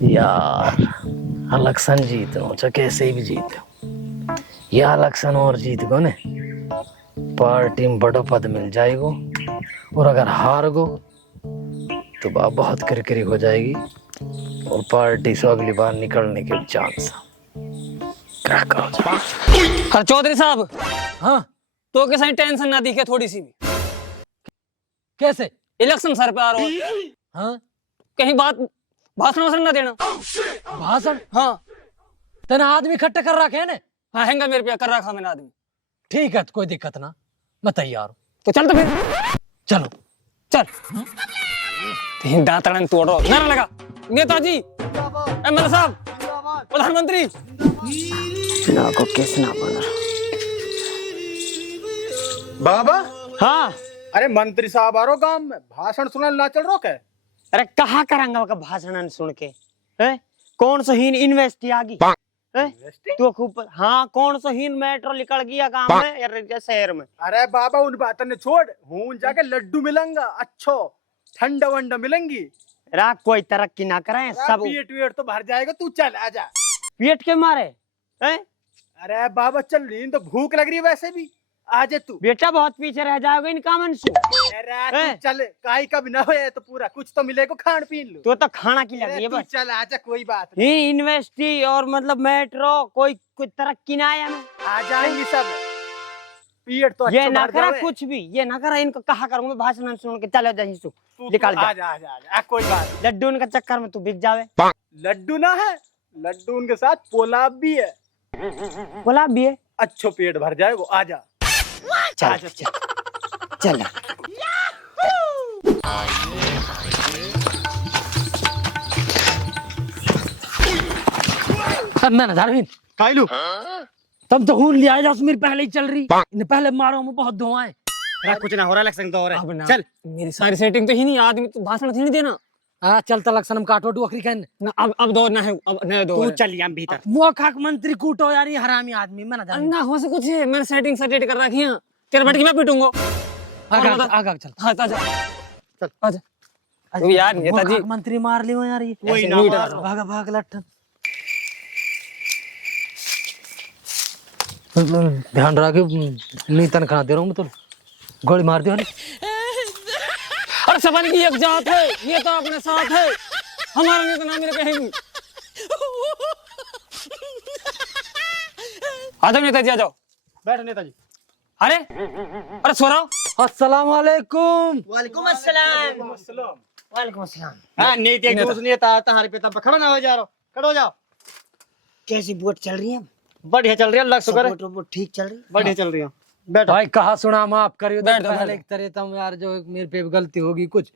यार इलेक्शन जीतो चाहे कैसे भी जीतो, यह इलेक्शन और जीत गो ने पार्टी में बड़ा पद मिल जाएगो, और अगर हार गो तो बात बहुत किरकिरी हो जाएगी और पार्टी से अगली बार निकलने के चांस। क्या करो? अरे चौधरी साहब, हाँ तो के साथ टेंशन ना दिखे थोड़ी सी भी। कैसे? इलेक्शन सर पे आ रहा हो, हाँ कहीं बात भाषण वाषण ना देना। भाषण? हाँ तेना आदमी इकट्ठे कर रखे है ने? हाँ, हैंगा मेरे पे कर रखा मैंने आदमी। ठीक है, तो कोई दिक्कत ना, मैं तैयार हूँ। तो चल, तो फिर चलो चल। कहीं दांतड़न तोड़ रहा हो, नारा लगा नेताजी, एमएलए साहब, प्रधानमंत्री। चुनाव को कैसे ना बना? बाबा, हाँ, अरे मंत्री साहब आ रहो गांव में, भाषण सुनने ना चल रहो क्या? अरे कहा करांगा का भाषण सुन के है? कौन सा हीन इन्वेस्ट आ गई है? तो खूब हाँ, कौन सा हीन मेट्रो निकल गया गांव में या शहर में? अरे बाबा उन बातों ने छोड़, हूं जाके लड्डू मिलेंगा, अच्छो ठंडा वंडा मिलेंगी। रा कोई तरक्की ना करे सब पेट वेट तो भर जाएगा, तू चल आजा। पेट के मारे है? अरे बाबा चल, नींद तो भूख लग रही है वैसे भी, आजे तू। बेटा बहुत पीछे रह जाओगे इन कामन से। अरे तू चल, काई का भी ना हो तो पूरा कुछ तो मिलेगा, खान पीन लो। तो खाना की लगी है तू बस। चल आजा, कोई बात नहीं। ही इन्वेस्टी और मतलब मेट्रो कोई तरक्की ना आया में। आ जाएंगी सब, पेट तो ये अच्छा ना भर करा जावे। कुछ भी, ये ना करा, इनको कहा करूंगा भाषण सुन के चलो जाइए तू निकाल जा। आजा आजा आजा, कोई बात नहीं। लड्डू उनका चक्कर में तू बिक जावे। लड्डू ना है, लड्डू उनके साथ पोलाब भी है, बोला भी है। अच्छो पेट भर जाए वो। आजा चल चल चल। मैं ना धारवीन काइलू, तुम तो खून लिया जाओ, मेरी पहले ही चल रही, इन्हें पहले मारो में बहुत धुआं। कुछ ना हो रहा, इलेक्शन तो हो रहा अब है। ना, चल मेरी सारी सेटिंग तो ही नहीं, आदमी तो भाषण नहीं देना हाँ चलता लक्षण में काटो डुअखरी कहन ना। अब दौर ना है, अब नया दौर तू है। चल यहाँ भीतर। मुआ खाक मंत्री कूटो यार, ये हरामी आदमी। मैं ना जान ना हो से कुछ है, मैंने सेटिंग सेट कर रखी है, तेरे बैठ के मैं पीटूंगा। आगा आगा चल। हाँ आजा, चल आजा। अरे यार नेताजी, खाक मंत्री मार लियो यार, ये कोई ना नहीं मारो। भाग भाग लट्ठन। ध्यान रखे, नहीं तनखा दे रहा हूँ मैं, तो गोली मार दियो। अरे सबन की एक जात है, ये तो अपने साथ है, हमारा नेता ना मेरे कहेंगी। आ जाओ नेताजी, आ जाओ। बैठो नेताजी। अरे सो रहा अस्सलाम वालेकुम। वालेकुम अस्सलाम। अस्सलाम। वालेकुम अस्सलाम। हाँ नीति एक दूसरे नेता तुम्हारे पिता पर खड़ा ना हो जा रहा, खड़ो हो जाओ। कैसी वोट चल रही है? बढ़िया चल रही है, अल्लाह शुक्र है, वोट ठीक चल रही है। बढ़िया चल रही है। बैठो। भाई कहा सुना, माफ करियो। बैठ जाओ, पहले बैठ एक तरह तुम यार, जो मेरे पे भी गलती होगी कुछ,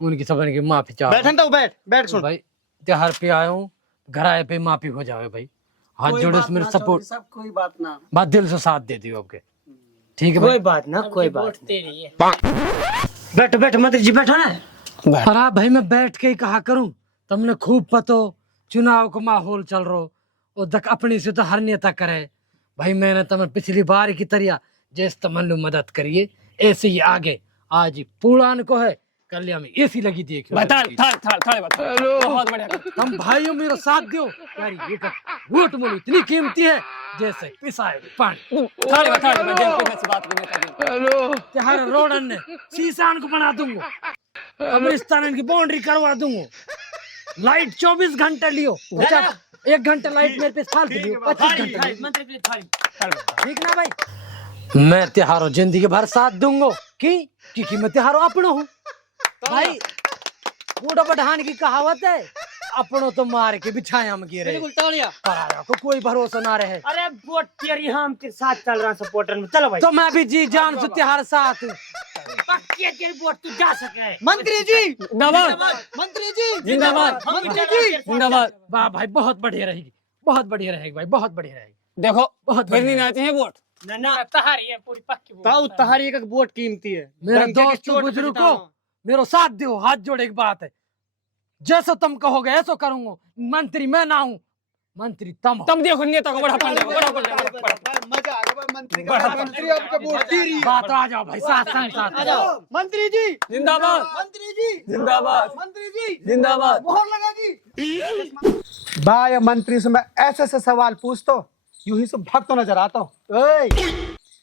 उनकी सबन की माफी चाहो। बैठन तो बैठ, बैठ सुन। भाई त्योहार पे आया हूँ, घर आए पे माफी हो जावे भाई, हाथ जोड़े से मेरे सपोर्ट, सब कोई बात ना, बात दिल से साथ दे दियो आपके। ठीक है कोई भाई। बात ना, कोई बात तेरी है। बैठो बैठो मंत्री जी, बैठो ना। अरे भाई मैं बैठ के ही कहा करूं, तुमने खूब पतो चुनाव का माहौल चल रो, और दक अपनी से तो हर नेता करे भाई। मैंने तुम्हें पिछली बार की तरह जैसे तुमने मदद करिए, ऐसे ही आगे आज ही पुरान को है, कल हमें ऐसी लगी देखियो। बता, थाड़े बता। बहुत बढ़िया। तुम भाइयों मेरा साथ दो यार, ये का वोट मोल इतनी कीमती है जैसे पिसाए पानी। थाड़े बता, से बात करने का। त्यार रोडन ने शीशान को बना दूंगा, कब्रिस्तान की बाउंड्री करवा दूंगा, लाइट 24 घंटे लियो। अच्छा 1 घंटा लाइट मेरे पे फालतू लियो, 25 घंटे लियो। ठीक ना भाई? मैं त्योहारों जिंदगी भर साथ दूंगा क्योंकि मैं त्योहारों अपनों हूँ भाई। बूढ़ा पठान की कहावत है, अपनों तो मार के बिछाया में गिरे, पराया को कोई भरोसा ना रहे। अरे वोट तेरी, हम तेरे साथ चल रहा सपोर्टर में, चलो भाई। तो मैं भी जी जान से त्योहार साथ हूँ। पक्की तेरी वोट तू जा सके। मंत्री जी, जिंदाबाद, मंत्री जी जिंदाबाद, मंत्री जी। जिंदाबाद। वाह भाई, बहुत बढ़िया रहेगी, बहुत बढ़िया रहेगी भाई, बहुत बढ़िया रहेगी। देखो बहुत फिर नहीं आते हैं वोट। ना ना तहारी है पूरी पक्की वोट। ताऊ तहारी का वोट कीमती है। मेरे डंके की दोस्त चोट बुजुर्ग बजता को मेरा साथ दो, हाथ जोड़े की बात है। जैसा तुम कहोगे ऐसा करूंगा। मंत्री मैं ना हूँ, मंत्री तुम हो। तुम देखो नेता को बड़ा पाल देगा, बड़ा पाल देगा। मजा आ गया, मंत्री आपका वोट तेरी बात आ जाओ भाई, साथ संग साथ मंत्री जी जिंदाबाद मंत्री जी जिंदाबाद मंत्री जी जिंदाबाद। मोहर लगा जी। भाई मंत्री से मैं ऐसे ऐसे सवाल पूछता हूँ, यूं ही से भागतो नजर आता हूँ।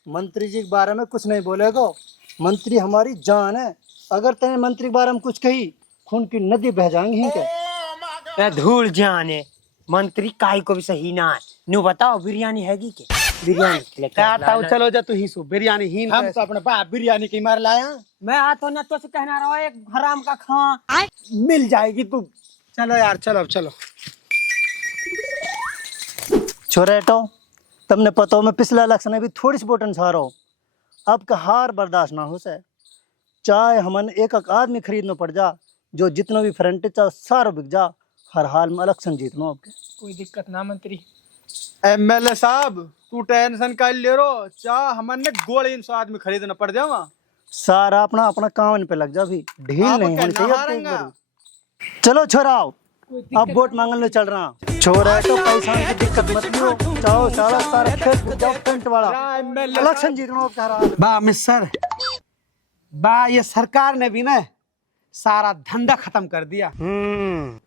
मंत्री जी के बारे में कुछ नहीं बोलेगा। मंत्री हमारी जान है। अगर तेने मंत्री के बारे में कुछ कही, खून की नदी बह जाएंगी ही क्या। ए धूल जाने मंत्री काय को भी सही ना है। न्यू बताओ बिरयानी हैगी के? बिरयानी कहता हूँ चलो जा तू ही सु बिरयानी ही हम तो अपने बाप बिरयानी की मार लाया। मैं आता ना तो से कहना रहा एक हराम का खा मिल जाएगी तू। चलो यार चलो चलो। छोरेटो तुमने पता हो मैं पिछला इलेक्शन में भी थोड़ी सी वोटन छा रहा हूँ। अब का हार बर्दाश्त ना हो से, चाहे हमन एक एक आदमी खरीदना पड़ जा, जो जितना भी फ्रंट चाहे सारा बिक जा, हर हाल में इलेक्शन जीतना आपके। कोई दिक्कत ना मंत्री। एमएलए साहब तू टेंशन कर ले रो, चाह हमन ने गोले इन आदमी खरीदना पड़ जावा। सारा अपना अपना काम पे लग जा, भी ढील नहीं होनी चाहिए अब तो एक बारी। चलो छोराओ अब वोट मांगने चल रहा। छोरा तो पैसा की दिक्कत मत लो, चाहो सारा सारा खेत जाओ फ्रंट वाला इलेक्शन जीतना आपका हर हाल। बा मिस्टर बा ये सरकार ने भी ना सारा धंधा खत्म कर दिया।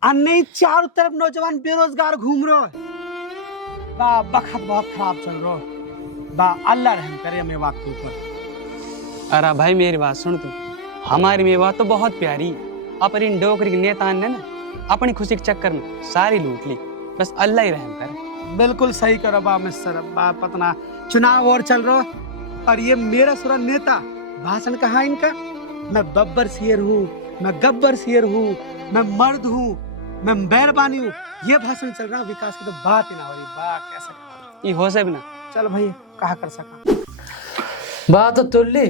अन्य चारों तरफ नौजवान बेरोजगार घूम रहे हैं। बा वक्त बहुत खराब चल रहा है। बा अल्लाह रहम करे मेवात के ऊपर। अरे भाई मेरी बात सुन तू, हमारी मेवात तो बहुत प्यारी, पर इन डोकरी के नेता ने ना अपनी खुशी के चक्कर में सारी लूट ली। बस अल्लाह ही रहम करे। बिल्कुल सही करो बा मिस्टर। बा पतना चुनाव और चल रहा और ये मेरा सुरा नेता भाषण कहा इनका, मैं बब्बर शेर हूँ, मैं गब्बर शेर हूँ, मैं मर्द हूँ, मैं मेहरबानी हूँ। ये भाषण चल रहा, विकास की तो बात ही ना हो रही। बा कैसा ये हो से भी ना। चल भाई कहा कर सका बात तो तुल्ली।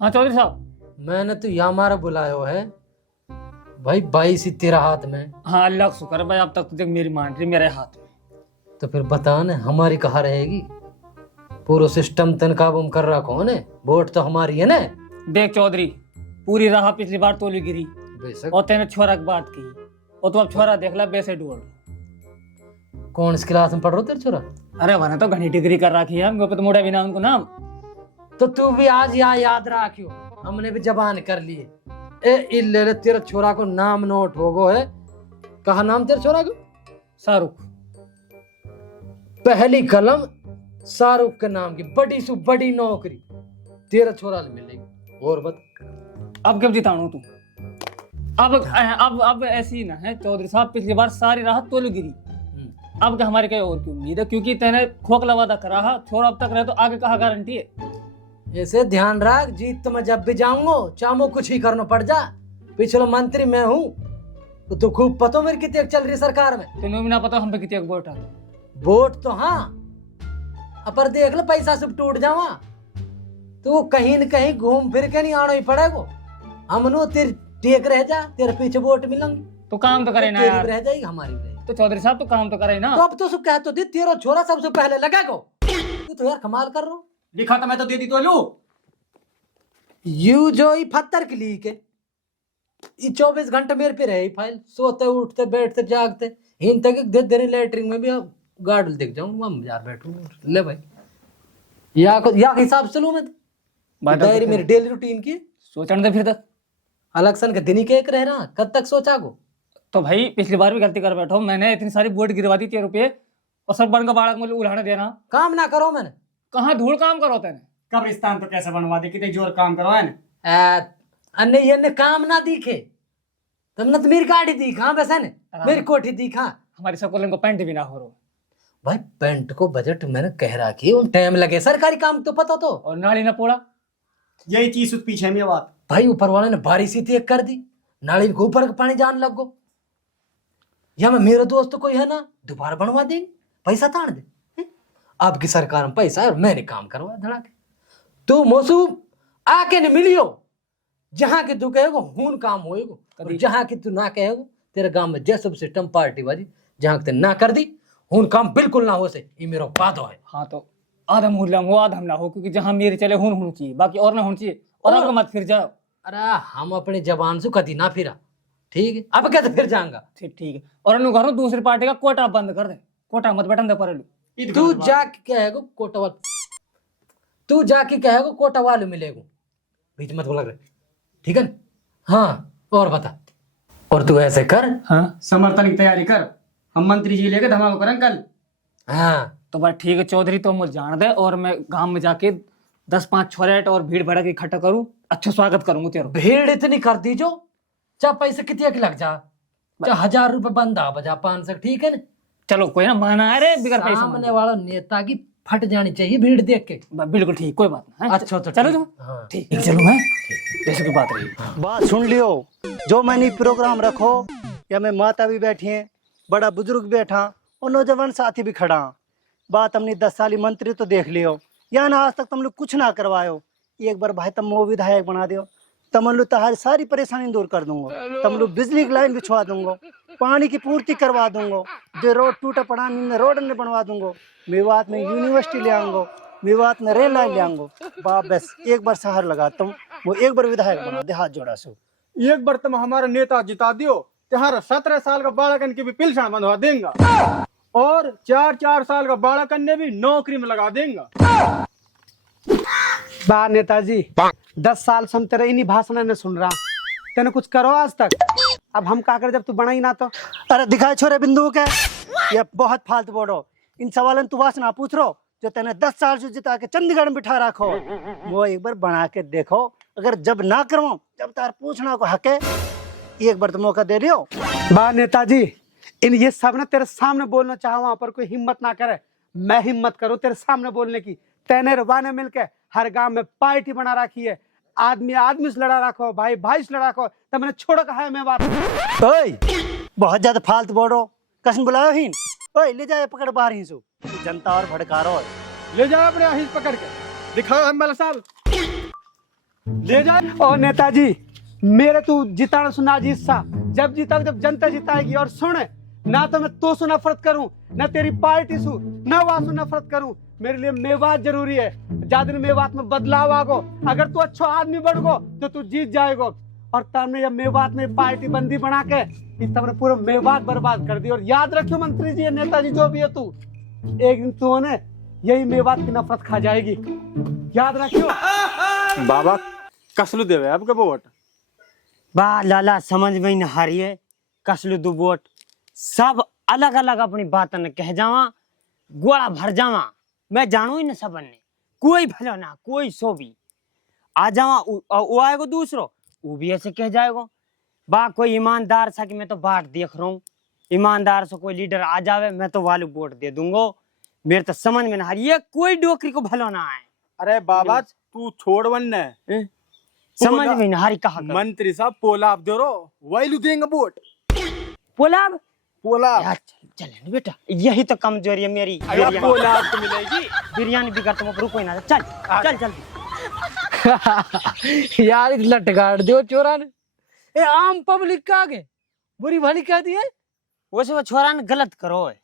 हाँ चौधरी साहब, मैंने तो यहाँ हमारा बुलाया है भाई, 22 ही तेरा हाथ में। हाँ अल्लाह का शुक्र है भाई, अब तक तो देख मेरी मान रही मेरे हाथ में। तो फिर बता ना हमारी कहाँ रहेगी? पूरा सिस्टम तनकाबुम कर रहा कौन है? वोट तो हमारी है ना। देख चौधरी, पूरी राह पिछली बार तोली गिरी बेशक। और तेने छोरा की बात की, और तू अब छोरा देख ला बेसे ढूंढ। कौन सी क्लास में पढ़ रहा हो तेरा छोरा? अरे वने तो घनी डिग्री कर रखी है, मेरे पे तो मुड़ा भी ना उनको नाम। तो तू भी आज यहाँ याद रखियो, हमने भी जबान कर लिए। ए इल्ले तेरा छोरा को नाम नोट होगो है। कहा नाम तेरे छोरा को? शाहरुख। पहली कलम शाहरुख के नाम की बड़ी सु बड़ी नौकरी तेरा छोरा मिलेगी। और बता अब कब जिताणु तू? अब ऐसी ही ना है चौधरी साहब, पिछली बार सारी राहत तोली गिरी। अब क्या हमारे कहीं और की उम्मीद है? क्योंकि तेने खोखला वादा करा है, छोरा अब तक रहे तो आगे कहा गारंटी है। ऐसे ध्यान रख, जीत तो मैं जब भी जाऊंगा चाहो कुछ ही करना पड़ जा। पिछला मंत्री मैं हूँ तो खूब पता मेरी कितनी चल रही सरकार में। तेनों भी ना पता हम पे कितने वोट है। वोट तो हाँ, अपर देख लो पैसा सब टूट जावा तो कहीं न कहीं घूम फिर के नहीं आना ही पड़ेगा। हमनो तेरे टेक रह जा, तेरे पीछे वोट मिलेंगे तो काम तो करे ना तेरी यार। रह जाएगी हमारी भी रहेगी। तो चौधरी साहब तो काम तो करे ना। तो अब तो सब कह तो दी तेरा छोरा सबसे पहले लगेगा। तू तो यार कमाल कर रहा। लिखा तो मैं तो दे दी तो लू। यू जो ही पत्थर की लीक है, ये 24 घंटे मेरे पे रहे फाइल, सोते उठते बैठते जागते हिन तक दे देने लैटरिन में भी अब गार्ड दिख जाऊंगा मैं यार बैठूंगा। ले भाई या हिसाब से लूं मैं तो डायरी मेरी डेली रूटीन की। सोचने दे फिर तक इलेक्शन के दिन ही केक रह रहा, कब तक सोचा को? तो भाई पिछली बार भी गलती कर बैठो, मैंने इतनी सारी वोट गिरवा दी 13 रुपये और सब बन का बाड़क मुझे उड़ाने देना। काम ना करो मैंने कहाँ धूल काम करो तेने? कब्रिस्तान तो कैसे बनवा दे, कितने जोर काम करवाए ना। अन्य ये ने काम ना दिखे तुमने तो मेरी गाड़ी दिखा वैसे ने मेरी कोठी दिखा। हमारी स्कूल को पैंट भी ना हो रो भाई पैंट को बजट मैंने कह रहा कि उन टाइम लगे सरकारी काम तो पता तो। और नाली ना पोड़ा, यही चीज उस पीछे में बात। भाई ऊपर वाले ने बारिश ही तेज कर दी, नाली के ऊपर का पानी जान लग गो। या मैं मेरे दोस्त कोई है ना दोबारा बनवा देंगे, पैसा ताड़ दे। आपकी सरकार में पैसा है और मैंने काम करवा धड़ा के। तू मौसूम आके न मिलियो, जहां की तू कहेगो खून काम होएगो, और जहां की तू ना कहेगो तेरे गांव में जैसे सिस्टम पार्टी बाजी जहां की ना कर दी खून काम बिल्कुल ना हो से ये मेरा वादा है। हाँ तो आधा मुहल्ला हो आधा हमला हो, क्योंकि जहां मेरी चले खून होना चाहिए, बाकी और ना होना चाहिए। और आपको मत फिर जाओ। अरे हम अपनी जबान से कभी ना फिरा, ठीक है? अब कैसे फिर जाऊंगा? ठीक है। और अनु करो दूसरी पार्टी का कोटा बंद कर दे, कोटा मत बटन दे पर तू जाके कहेगो कोटा वाला तू जाके कहेगा कोटा वाले मिलेगा, बीच मत बोला कर, ठीक है ना? हाँ और बता, और तू ऐसे कर। हाँ समर्थन की तैयारी कर, हम मंत्री जी लेके धमाका करें कल। हाँ तो बस ठीक है चौधरी, तो मुझे जान दे और मैं गांव में जाके 10-5 छोरेट और भीड़ भड़क इकट्ठा करूं, अच्छा स्वागत करूंगा तेरा। भीड़ इतनी कर दी जो, चाहे पैसे कितने के लग जा, चाहे 1000 रुपए बंदा बजा 500, ठीक है ना? चलो कोई ना, माना है रे बिगर पैसा सामने वाला नेता की फट जानी चाहिए भीड़ देख के। बिल्कुल ठीक, कोई बात नहीं। अच्छा तो चलो ठीक। तुम हाँ। ठीक चलो है, जैसे की बात रही। बात सुन लियो, जो मैंने प्रोग्राम रखो या मैं माता भी बैठी है, बड़ा बुजुर्ग बैठा और नौजवान साथी भी खड़ा। बात हमने 10 साली मंत्री तो देख लियो, या ना आज तक तुम लोग कुछ ना करवायो। एक बार भाई तुम वो विधायक बना दियो, तुम लोग तुम्हारी सारी परेशानी दूर कर दूंगा। तुम लोग बिजली की लाइन बिछवा दूंगा, पानी की पूर्ति करवा दूंगा, जो रोड टूटा पड़ा रोड ने बनवा दूंगा, मेवात में यूनिवर्सिटी ले आऊंगा, मेवात में रेल लाइन ले आऊंगा। बाप बस एक बार शहर लगाता हूँ, वो एक बार विधायक बना दे, हाथ जोड़ा सो। एक बार तुम हमारा नेता जिता दियो, तुम्हारा 17 साल का बालकन की भी पिलसण बंधवा देंगे और 4-4 साल का बालकन ने भी नौकरी में लगा देंगे। बा नेताजी 10 साल से हम तेरे इन्हीं भाषण ने सुन रहा, तेने कुछ करो आज तक, अब हम का कर जब तू बना ही ना तो। अरे दिखाए छोरे बिंदु के, ये बहुत फालतू बोलो। इन सवालों तू वास ना पूछ रो, जो तेने 10 साल से जिता के चंडीगढ़ में बिठा रखो, वो एक बार बना के देखो। अगर जब ना करो, जब तार पूछना को हके, एक बार तो मौका दे रही हो। बा नेताजी इन ये सब ना तेरे सामने बोलना चाहा, वहां पर कोई हिम्मत ना करे, मैं हिम्मत करूं तेरे सामने बोलने की। तेने रवाने मिलके हर गांव में पार्टी बना रखी है, आदमी आदमी से लड़ा रखो, भाई भाई से लड़ा रखो, तब मैंने छोड़ो कहा है मैं बात। ओए बहुत ज्यादा फालतू बोलो, कसम बुलायो ही। ओए ले जाए पकड़ बाहर ही सो, जनता और भड़का रहा है। ले जाओ अपने अहिंस पकड़ के, दिखाओ एमएलए साहब, ले जाए। ओ नेताजी मेरे तू जिताना सुना जी हिस्सा, जब जीता जब जनता जिताएगी। और सुन, ना तो मैं तो सु नफरत करूं, ना तेरी पार्टी सु, ना वासु नफरत करूं। मेरे लिए मेवात जरूरी है, ज्यादा मेवात में बदलाव आगो। अगर तू अच्छा आदमी बढ़ गो तो तू जीत जाएगो। और तमने जब मेवात में पार्टी बंदी बना के तमने पूरा मेवात बर्बाद कर दी। और याद रखियो मंत्री जी नेताजी जो भी है तू, एक दिन तू ने यही मेवात की नफरत खा जाएगी, याद रखियो। बाबा कसलू देवे आपके वोट। बा लाला समझ में न हारी है, कसलू दो वोट सब अलग अलग अपनी बात न कह जावा, गोला भर जावा। मैं जानू ही न सबन ने, कोई भलो ना कोई सो भी आ जावा, वो आएगो दूसरो, वो भी ऐसे कह जाएगो। बा कोई ईमानदार सा कि मैं तो बाट देख रहा हूँ, ईमानदार से कोई लीडर आ जावे मैं तो वाले वोट दे दूंगा। मेरे तो समझ में न हारी है, कोई डोकरी को भलो ना आए। अरे बाबा तू छोड़ वन्ने, समझ में न हारी कहा करो। मंत्री साहब पोलाब दे रो, वही देंगे वोट। पोलाब पोलाब यार चल बेटा, यही तो कमजोरी है मेरी। पोलाब तो मिलेगी। बिरयानी बिगड़ तुम रुको ही ना, चल चल जल्दी। यार लट गाड़ दियो चोरा ने, ए आम पब्लिक का आगे बुरी भली कह दी है। वैसे वो छोरा ने गलत करो है,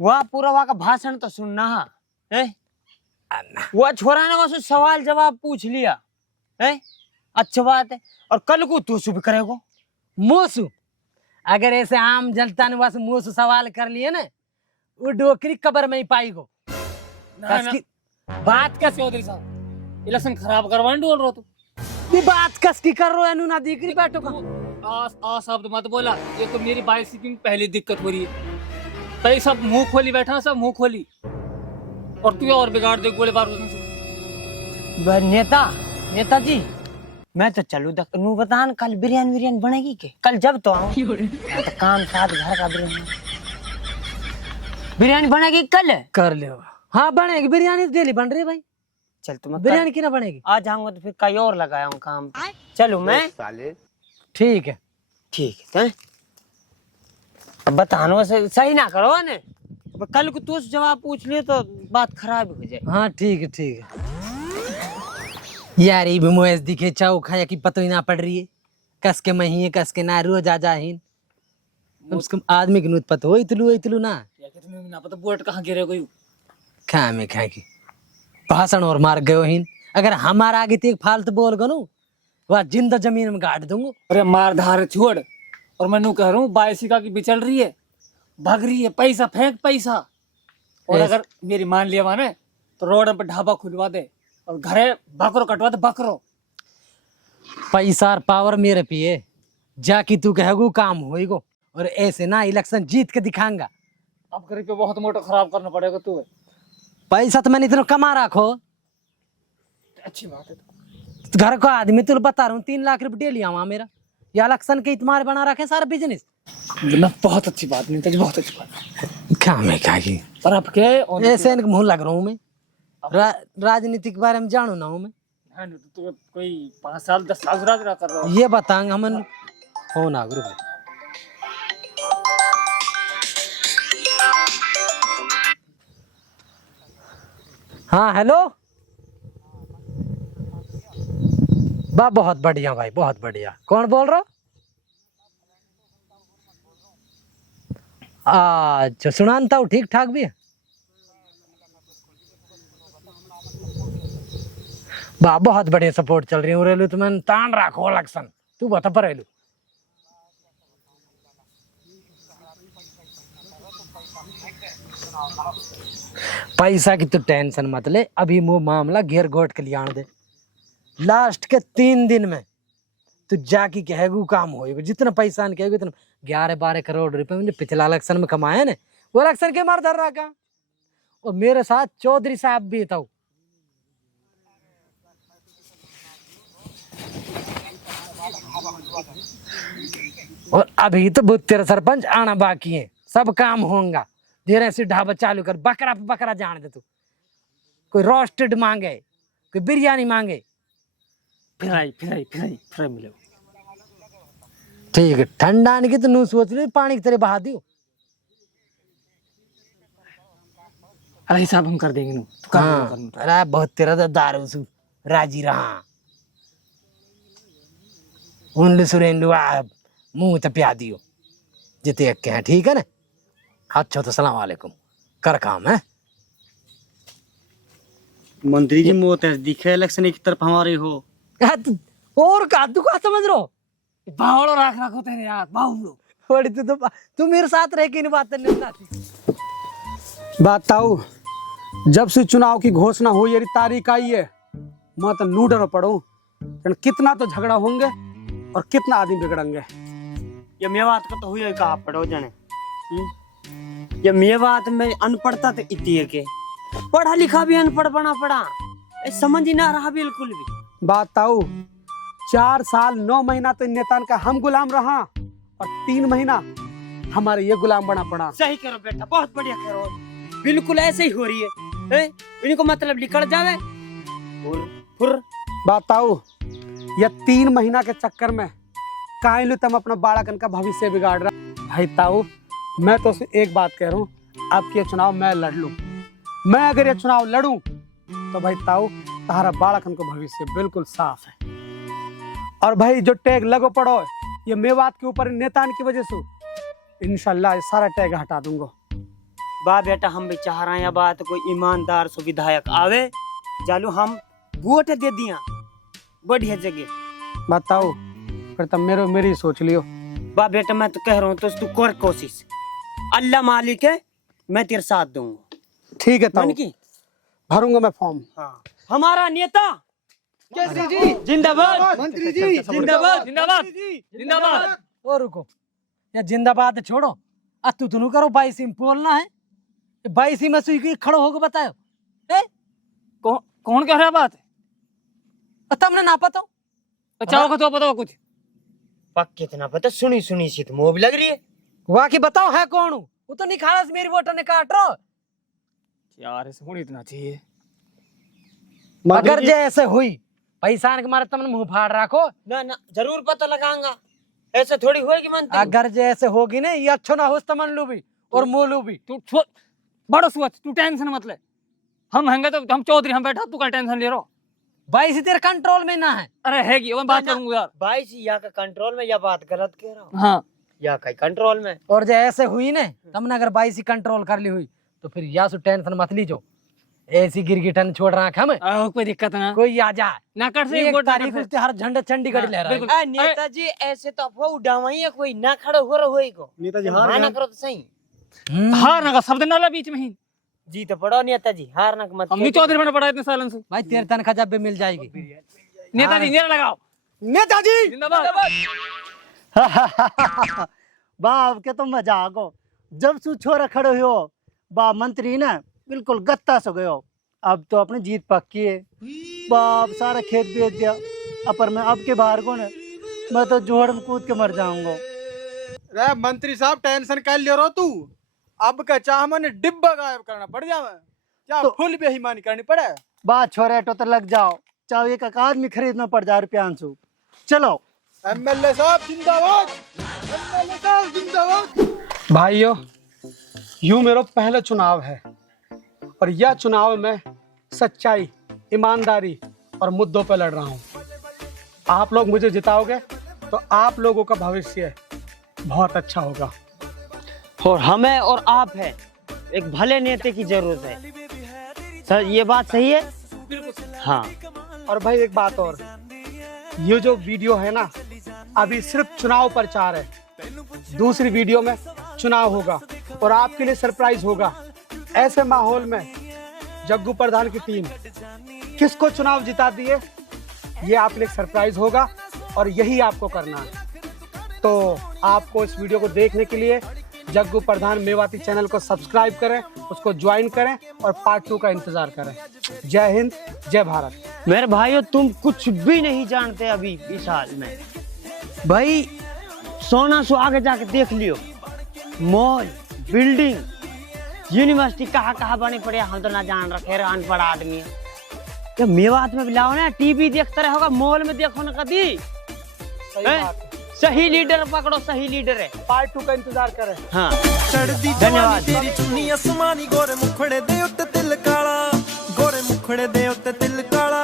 वह पूरा वहाँ का भाषण तो सुनना है। वो छोरा ने वैसे सवाल जवाब पूछ लिया है, अच्छा बात है। और कल को तू सुबह करेगो मोसू, अगर ऐसे आम जनता ने बस मोसू सवाल कर लिए ना, वो डोकरी कबर में ही पाई गो। बात कस चौधरी साहब इलेक्शन खराब करवाने डोल रहा तू। की बात कस की कर रहे हो ना, दीकरी बैठो का आ साहब तो मत बोला, ये तो मेरी बाइक की पहली दिक्कत हो रही है। कई सब मुंह खोली बैठा, सब मुंह खोली, और तू और बिगाड़ दे गोले बारूद से। नेताजी मैं तो चलू नू बतान, कल बिरयानी बनेगी के? कल जब तो आऊं, मैं तो काम साथ घर का बिरयानी बनेगी कल। कर ले। हाँ बनेगी बिरयानी, डेली बन रही है भाई। चल तुम बिरयानी की ना बनेगी, आ जाऊंगा तो फिर कहीं और लगाया हूँ काम। चलो मैं ठीक है। ठीक है, अब बतानो से सही ना करो ने, कल को तू जवाब पूछ लियो तो बात खराब हो जाए। हाँ ठीक है ठीक है। यार ये भी मुझे दिखे चाउ खाया की पतो ही ना पड़ रही है, कस के मही है कस के ना रोज आ जाहीन, उसको आदमी की नूत पतो इतलू ना या कि तुम्हें ना पता बोट कहाँ गिरे गई। खा में खा की भाषण और मार गयो हिन। अगर हमारा आगे तो एक फालतू बोल गनु, वह जिंदा जमीन में गाड़ दूंगा। अरे मार धार छोड़, और मैं नू कह रहा हूँ बाइसिका की बिचल रही है, भाग रही है, पैसा फेंक पैसा। और अगर मेरी मान लिया माने तो रोड पर ढाबा खुलवा दे और घरे बकरो कटवा तो बकरो। पैसा और पावर मेरे पिए जाकि तू कहेगू काम होएगो और ऐसे ना इलेक्शन जीत के दिखाऊंगा। अब करे पे बहुत मोटा खराब करना पड़ेगा तू। पैसा तो मैंने इतना कमा रखो, अच्छी बात है। घर का आदमी तुझे बता रहा हूँ 3 लाख रुपये डेली आवा मेरा, ये इलेक्शन के इतमार बना रखे सारा बिजनेस। ना बहुत अच्छी बात नहीं, बहुत अच्छी बात। क्या मैं क्या की पर अब के ऐसे इनके मुंह लग रहा हूँ मैं, राजनीति के बारे में जानू ना हूँ मैं। तो कोई 5 साल 10 साल राज रहा कर रहा हो। ये बताएंगे हम हो ना गुरु भाई। हाँ हेलो बा, बहुत बढ़िया भाई, बहुत बढ़िया। कौन बोल रहा हो? अच्छा सुनाता हूँ, ठीक ठाक भी है बा, बहुत बढ़िया सपोर्ट चल रही है। रेलू तुम्हें तान रखो इलेक्शन, तू बता पर रेलू। पैसा की तो टेंशन मत ले, अभी वो मामला घेर घोट के लिए आने दे। लास्ट के 3 दिन में तू जाके कहेगू काम होएगा। जितना पैसा ने कहेगू इतना 11-12 करोड़ रुपए मैंने पिछला इलेक्शन में कमाए ना, वो इलेक्शन के मार धर रहा का। और मेरे साथ चौधरी साहब भी था, और अभी तो तेरा सरपंच आना बाकी है, सब काम होगा। धीरे से ढाबा चालू कर, बकरा पे बकरा जान दे तू। कोई रोस्टेड मांगे, कोई बिरयानी मांगे, फ्राई फ्राई फ्राई फ्राई मिलेगा। ठीक है, ठंडा आने की तो नू सोच रही पानी की तरह बहा दियो। अरे हिसाब हम कर देंगे। हाँ, अरे बहुत तेरा तो दारू सु राजी रहा उन सुरेंदु आप मुंह तो प्या दियो जिते के हैं, ठीक है ना। अच्छा तो सलाम वालेकुम, कर काम है। मंत्री जी मोत दिखे इलेक्शन की तरफ हमारे हो और का तू क्या समझ रहा हो? बावड़ो राख रखो तेरे यार, बावड़ो। बड़ी तू मेरे साथ रह के इन बात नहीं बताती। बताओ, जब से चुनाव की घोषणा हुई ये तारीख आई है, मैं तो नू डर पड़ू कितना तो झगड़ा होंगे और कितना आदमी बिगड़ेंगे। ये मेवात का तो हुई कहा पढ़ो जने। ये मेवात में अनपढ़ता तो इतनी है के पढ़ा लिखा भी अनपढ़ बना पड़ा, समझ ही ना रहा बिल्कुल भी। बताओ, 4 साल 9 महीना तो नेता का हम गुलाम रहा और 3 महीना हमारे ये गुलाम बना पड़ा। सही करो बेटा, बहुत बढ़िया करो, बिल्कुल ऐसे ही हो रही है। इनको मतलब निकल जावे फुर। बताओ, ये 3 महीना के चक्कर में काहे तुम अपना बाड़कन का भविष्य बिगाड़ रहा। भाई ताऊ, मैं तो एक बात कह रहा हूँ, अब ये चुनाव मैं लड़ लूं। मैं अगर ये चुनाव लड़ूं तो भाई ताऊ तुम्हारा बाड़कन का भविष्य बिल्कुल साफ है। और भाई जो टैग लगो पड़ो ये मेवात के ऊपर नेतान की वजह से, इंशाल्लाह ये सारा टैग हटा दूंगा। बा बेटा, हम भी चाह रहे हैं बात कोई ईमानदार सो विधायक आवे, जालू हम वोट दे दिया बढ़िया जगह। बताओ, फिर तब मेरी सोच लियो। बा बेटा, मैं तो कह रहा हूँ तो तू कर कोशिश, अल्लाह मालिक है, मैं तेरे साथ दूंगा। ठीक है ताऊ, की भरूंगा मैं फॉर्म। हाँ, हमारा नेता केसरी जी जिंदाबाद, मंत्री जी जिंदाबाद जिंदाबाद जिंदाबाद। और रुको, या जिंदाबाद छोड़ो, तू तुनु करो 22 में बोलना है। 22 में सुई खड़ो होकर बताओ कौन कह रहा है बात? तुमने ना पता अच्छा होगा तो बताओ कुछ। पक्के इतना पता, सुनी सुनी सी तो मुंह भी लग रही है। वाकई बताओ है कौन हूँ? वो तो नहीं खाला मेरी वोटर ने काट रहा। यार ऐसे होनी इतना चाहिए। अगर जैसे हुई पैसा के मारे तुमने मुंह फाड़ रखो ना ना, जरूर पता लगाऊंगा, ऐसे थोड़ी होगी मनती। अगर जैसे होगी ना ये अच्छा ना हो तो मन लू भी और मोलू भी। तू बड़ो सोच, तू टेंशन मत ले। हम हैंगे तो हम चौधरी, हम बैठा, तू क्या टेंशन ले रहा? 22 तेरे कंट्रोल में ना है। अरे हैगी, मैं बात करूंगा यार। 22 या का कंट्रोल में, या बात गलत कह रहा हूँ? हाँ, या का कंट्रोल में। और जैसे हुई ना तुमने अगर 22 कंट्रोल कर ली हुई तो फिर या सु टेंशन मत लीजो, ऐसी गिरगिटन छोड़ रहा हम। कोई दिक्कत ना, कोई आ जा ना कर से एक वोट तारीख उस हर झंडा चंडीगढ़ ले रहा है। नेताजी ऐसे तो अफवाह उड़ावाई है, कोई ना खड़े हो रहा होएगा। नेताजी ना करो तो सही। हार ना सब दिन ना बीच में ही जीत पड़ो नेताजी, हारना का मत हमने चौधरी बना पड़ा इतने सालन से। भाई तेरे तनख्वाह जब भी मिल जाएगी। नेताजी नेरा लगाओ, नेताजी जिंदाबाद। बाप के तो मजाक हो, जब सु छोरा खड़े हो बा मंत्री ना बिल्कुल गत्ता सो गयो। अब तो अपनी जीत पक्की है। बाप सारा खेत बेच दिया, अपर मैं अब के बाहर को ना मैं तो जोड़ में कूद के मर जाऊंगा। रे मंत्री साहब टेंशन कर लियो रो तू, अब का चाह मैंने डिब्बा गायब करना पड़ जावे, क्या तो- फुल बेईमानी करनी पड़े। बात छोरे तो लग जाओ, चाहे एक आदमी खरीदना पड़ जाए रुपयांशु। चलो एमएलए साहब जिंदाबाद, एमएलए साहब जिंदाबाद। भाइयों, यूं मेरा पहला चुनाव है और यह चुनाव में सच्चाई, ईमानदारी और मुद्दों पर लड़ रहा हूं। आप लोग मुझे जिताओगे तो आप लोगों का भविष्य बहुत अच्छा होगा। और हमें और आप है एक भले नेता की जरूरत है सर, ये बात सही है? हाँ। और भाई एक बात और, ये जो वीडियो है ना अभी सिर्फ चुनाव प्रचार है, दूसरी वीडियो में चुनाव होगा और आपके लिए सरप्राइज होगा। ऐसे माहौल में जग्गू प्रधान की टीम किसको चुनाव जिता दिए ये आपके लिए सरप्राइज होगा और यही आपको करना है। तो आपको इस वीडियो को देखने के लिए जग्गू प्रधान मेवाती चैनल को सब्सक्राइब करें, उसको ज्वाइन करें और पार्ट 2 का इंतजार करें। जय हिंद, जय भारत। मेरे भाइयों, तुम कुछ भी नहीं जानते अभी इस साल में। भाई सोना सो आगे जाके देख लियो, मॉल, बिल्डिंग, यूनिवर्सिटी कहाँ कहाँ बने पड़े हम तो ना जान रखे, अनपढ़ आदमी है। तो मेवात में बुलाओ ना, टीवी देखते रहोगा, मॉल में देखो ना कभी। सही बात है। सही लीडर पकड़ो, सही लीडर है। पार्ट 2 का इंतजार करें। हाँ, चढ़दी धन्यवाद। जवानी तेरी चुन्नी आसमानी, गोरे मुखड़े दे उत्ते तिल काला, गोरे मुखड़े दे उत्ते तिल काला।